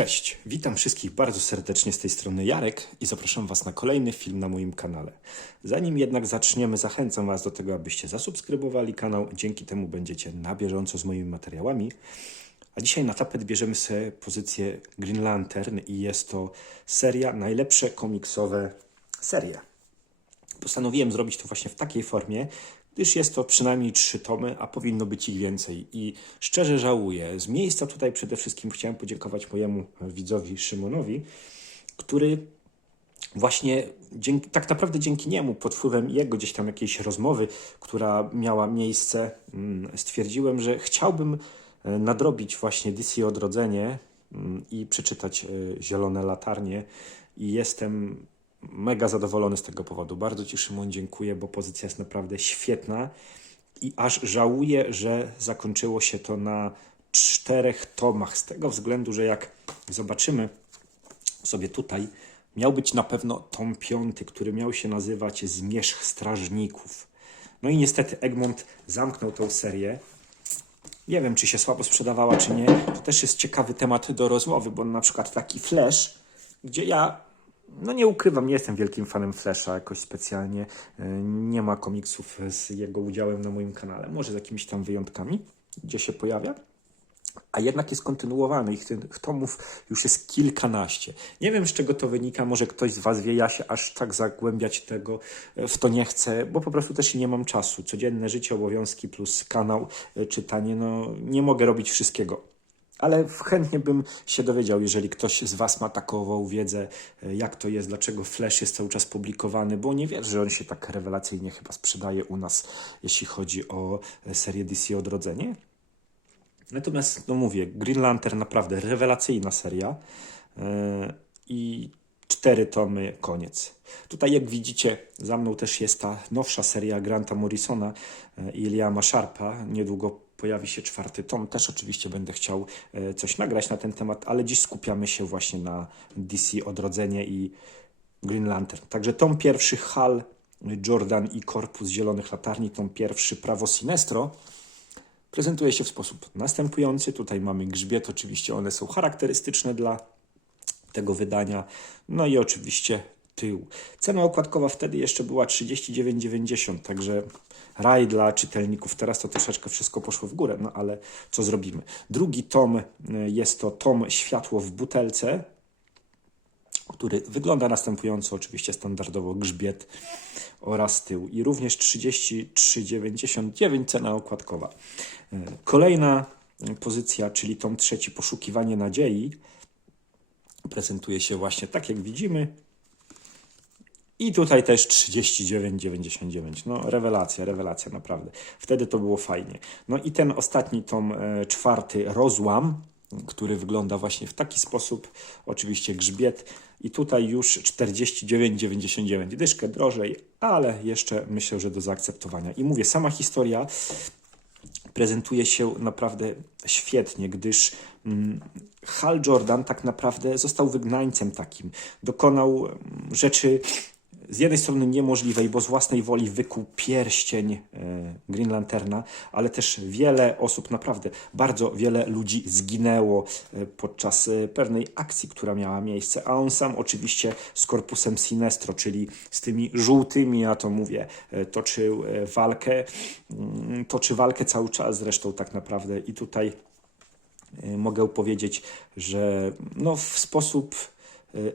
Cześć, witam wszystkich bardzo serdecznie z tej strony Jarek i zapraszam Was na kolejny film na moim kanale. Zanim jednak zaczniemy, zachęcam Was do tego, abyście zasubskrybowali kanał, dzięki temu będziecie na bieżąco z moimi materiałami. A dzisiaj na tapet bierzemy sobie pozycję Green Lantern i jest to seria najlepsze komiksowe serie. Postanowiłem zrobić to właśnie w takiej formie, gdyż jest to przynajmniej trzy tomy, a powinno być ich więcej. I szczerze żałuję. Z miejsca tutaj przede wszystkim chciałem podziękować mojemu widzowi Szymonowi, który właśnie dzięki, tak naprawdę dzięki niemu, pod wpływem jego gdzieś tam jakiejś rozmowy, która miała miejsce, mm, stwierdziłem, że chciałbym e, nadrobić właśnie DC Odrodzenie mm, i przeczytać e, Zielone Latarnie i jestem mega zadowolony z tego powodu. Bardzo Ci Szymon dziękuję, bo pozycja jest naprawdę świetna i aż żałuję, że zakończyło się to na czterech tomach, z tego względu, że jak zobaczymy sobie tutaj, miał być na pewno tom piąty, który miał się nazywać Zmierzch Strażników. No i niestety Egmont zamknął tą serię. Nie wiem, czy się słabo sprzedawała, czy nie. To też jest ciekawy temat do rozmowy, bo na przykład taki Flash, gdzie ja no nie ukrywam, nie jestem wielkim fanem Flasha jakoś specjalnie. E, Nie ma komiksów z jego udziałem na moim kanale. Może z jakimiś tam wyjątkami, gdzie się pojawia. A jednak jest kontynuowany. Ich tych tomów już jest kilkanaście. Nie wiem, z czego to wynika. Może ktoś z Was wie, ja się aż tak zagłębiać tego e, w to nie chcę, bo po prostu też nie mam czasu. Codzienne życie, obowiązki plus kanał, e, czytanie. No, nie mogę robić wszystkiego. Ale chętnie bym się dowiedział, jeżeli ktoś z Was ma takową wiedzę, e, jak to jest, dlaczego Flash jest cały czas publikowany, bo nie wierzę, że on się tak rewelacyjnie chyba sprzedaje u nas, jeśli chodzi o e, serię DC Odrodzenie. Natomiast, no mówię, Green Lantern naprawdę rewelacyjna seria e, i cztery tomy, koniec. Tutaj, jak widzicie, za mną też jest ta nowsza seria Granta Morrisona i Liama Sharpa. Niedługo pojawi się czwarty tom. Też oczywiście będę chciał e, coś nagrać na ten temat, ale dziś skupiamy się właśnie na DC Odrodzenie i Green Lantern. Także tom pierwszy Hal, Jordan i Korpus Zielonych Latarni, tom pierwszy Prawo Sinestro prezentuje się w sposób następujący. Tutaj mamy grzbiet, oczywiście one są charakterystyczne dla tego wydania. No i oczywiście Cena okładkowa wtedy jeszcze była 39,90, także raj dla czytelników. Teraz to troszeczkę wszystko poszło w górę, no ale co zrobimy? Drugi tom y, jest to tom Światło w butelce, który wygląda następująco, oczywiście standardowo grzbiet oraz tył i również 33,99 cena okładkowa. Y, Kolejna y, pozycja, czyli tom trzeci Poszukiwanie Nadziei, prezentuje się właśnie tak, jak widzimy. I tutaj też 39,99. No, rewelacja, rewelacja, naprawdę. Wtedy to było fajnie. No i ten ostatni tom, e, czwarty, Rozłam, który wygląda właśnie w taki sposób. Oczywiście grzbiet. I tutaj już 49,99. Dyszkę drożej, ale jeszcze myślę, że do zaakceptowania. I mówię, sama historia prezentuje się naprawdę świetnie, gdyż mm, Hal Jordan tak naprawdę został wygnańcem takim. Dokonał mm, rzeczy z jednej strony niemożliwej, bo z własnej woli wykuł pierścień e, Green Lanterna, ale też wiele osób, naprawdę bardzo wiele ludzi zginęło e, podczas e, pewnej akcji, która miała miejsce, a on sam oczywiście z korpusem Sinestro, czyli z tymi żółtymi, ja to mówię, toczył walkę, mm, toczy walkę cały czas zresztą tak naprawdę. I tutaj mogę powiedzieć, że no w sposób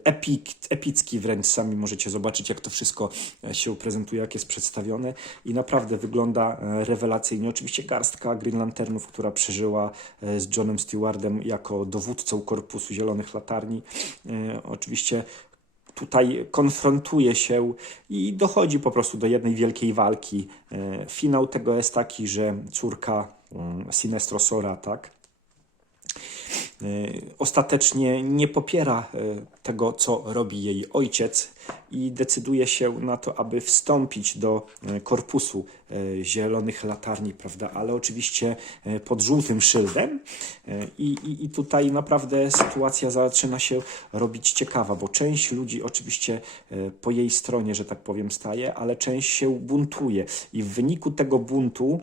epik, epicki wręcz sami możecie zobaczyć, jak to wszystko e, się prezentuje, jak jest przedstawione i naprawdę wygląda e, rewelacyjnie. Oczywiście garstka Green Lanternów, która przeżyła e, z Johnem Stewardem jako dowódcą Korpusu Zielonych Latarni. Oczywiście tutaj konfrontuje się i dochodzi po prostu do jednej wielkiej walki. Finał tego jest taki, że córka mm, Sinestro Sora, tak, ostatecznie nie popiera y, tego, co robi jej ojciec i decyduje się na to, aby wstąpić do y, korpusu zielonych latarni, prawda? Ale oczywiście pod żółtym szyldem. I, i, I tutaj naprawdę sytuacja zaczyna się robić ciekawa, bo część ludzi oczywiście po jej stronie, że tak powiem, staje, ale część się buntuje. I w wyniku tego buntu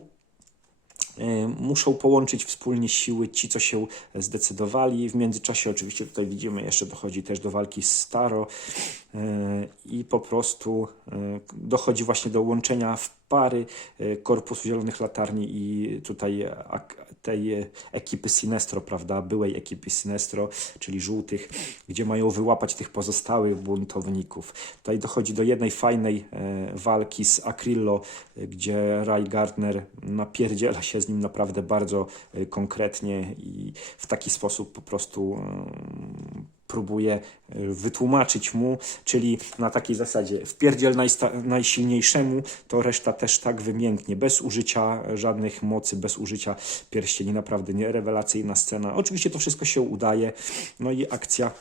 Muszą połączyć wspólnie siły ci, co się zdecydowali. W międzyczasie, oczywiście, tutaj widzimy, jeszcze dochodzi też do walki z Staro i po prostu e, dochodzi właśnie do łączenia w pary e, Korpusu Zielonych Latarni i tutaj tej ekipy Sinestro, prawda, byłej ekipy Sinestro, czyli żółtych, gdzie mają wyłapać tych pozostałych buntowników. Tutaj dochodzi do jednej fajnej e, walki z Akrillo, e, gdzie Ray Gardner napierdziela się z nim naprawdę bardzo konkretnie i w taki sposób po prostu em, próbuje e, wytłumaczyć mu, czyli na takiej zasadzie wpierdziel najsilniejszemu, to reszta też tak wymięknie, bez użycia żadnych mocy, bez użycia pierścieni, naprawdę nie rewelacyjna scena. Oczywiście to wszystko się udaje, no i akcja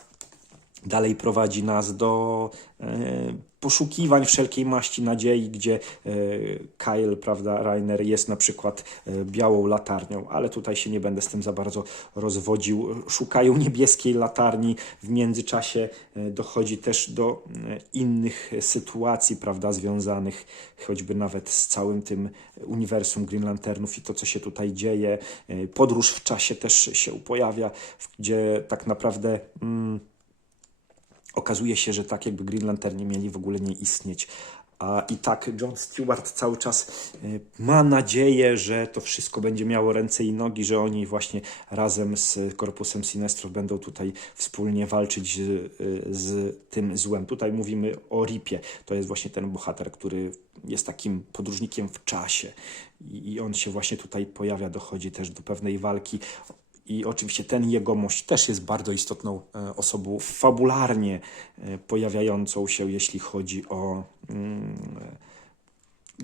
dalej prowadzi nas do e, poszukiwań wszelkiej maści nadziei, gdzie e, Kyle, prawda, Rainer jest na przykład e, białą latarnią, ale tutaj się nie będę z tym za bardzo rozwodził. Szukają niebieskiej latarni, w międzyczasie dochodzi też do innych sytuacji, prawda, związanych choćby nawet z całym tym uniwersum Green Lanternów i to, co się tutaj dzieje. Podróż w czasie też się pojawia, gdzie tak naprawdę... Mm, okazuje się, że tak jakby Green Lanterni mieli w ogóle nie istnieć. A i tak John Stewart cały czas y, ma nadzieję, że to wszystko będzie miało ręce i nogi, że oni właśnie razem z Korpusem Sinestro będą tutaj wspólnie walczyć z, y, z tym złem. Tutaj mówimy o Ripie. To jest właśnie ten bohater, który jest takim podróżnikiem w czasie. I on się właśnie tutaj pojawia, dochodzi też do pewnej walki. I oczywiście ten jegomość też jest bardzo istotną e, osobą fabularnie e, pojawiającą się, jeśli chodzi o mm,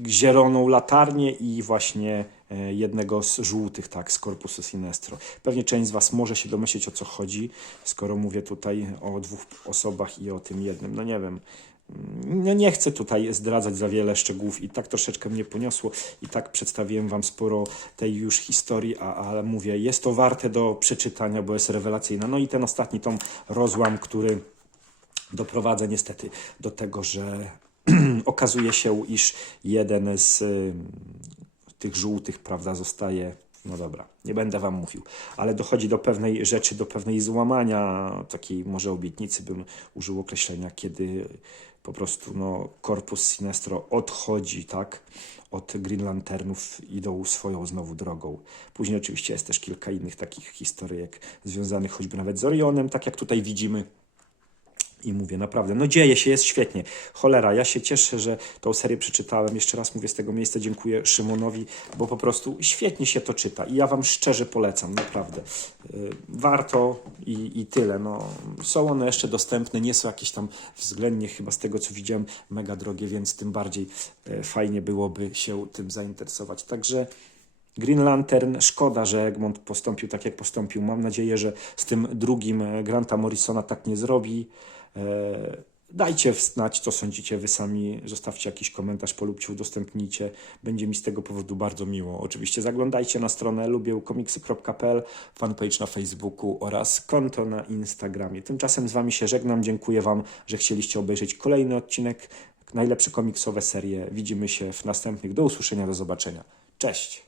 zieloną latarnię i właśnie e, jednego z żółtych, tak, z Corpusu Sinestro. Pewnie część z Was może się domyśleć o co chodzi, skoro mówię tutaj o dwóch osobach i o tym jednym. No nie wiem. Mm, No nie chcę tutaj zdradzać za wiele szczegółów i tak troszeczkę mnie poniosło i tak przedstawiłem Wam sporo tej już historii, a, ale mówię, jest to warte do przeczytania, bo jest rewelacyjna. No i ten ostatni tom, Rozłam, który doprowadza niestety do tego, że okazuje się, iż jeden z tych żółtych, prawda, zostaje. No dobra, nie będę wam mówił, ale dochodzi do pewnej rzeczy, do pewnej złamania, takiej może obietnicy bym użył określenia, kiedy po prostu no, korpus Sinestro odchodzi, tak, od Green Lanternów, idą swoją znowu drogą. Później oczywiście jest też kilka innych takich historyjek związanych choćby nawet z Orionem, tak jak tutaj widzimy. I mówię, naprawdę, no dzieje się, jest świetnie. Cholera, ja się cieszę, że tą serię przeczytałem. Jeszcze raz mówię z tego miejsca, dziękuję Szymonowi, bo po prostu świetnie się to czyta. I ja Wam szczerze polecam, naprawdę. Yy, Warto i, i tyle. No, są one jeszcze dostępne, nie są jakieś tam względnie, chyba z tego co widziałem, mega drogie, więc tym bardziej e, fajnie byłoby się tym zainteresować. Także. Green Lantern, szkoda, że Egmont postąpił tak, jak postąpił. Mam nadzieję, że z tym drugim e, Granta Morrisona tak nie zrobi. E, Dajcie znać, co sądzicie wy sami. Zostawcie jakiś komentarz, polubcie, udostępnijcie. Będzie mi z tego powodu bardzo miło. Oczywiście zaglądajcie na stronę lubię.komiksy.pl, fanpage na Facebooku oraz konto na Instagramie. Tymczasem z wami się żegnam. Dziękuję wam, że chcieliście obejrzeć kolejny odcinek. Najlepsze komiksowe serie. Widzimy się w następnych. Do usłyszenia, do zobaczenia. Cześć!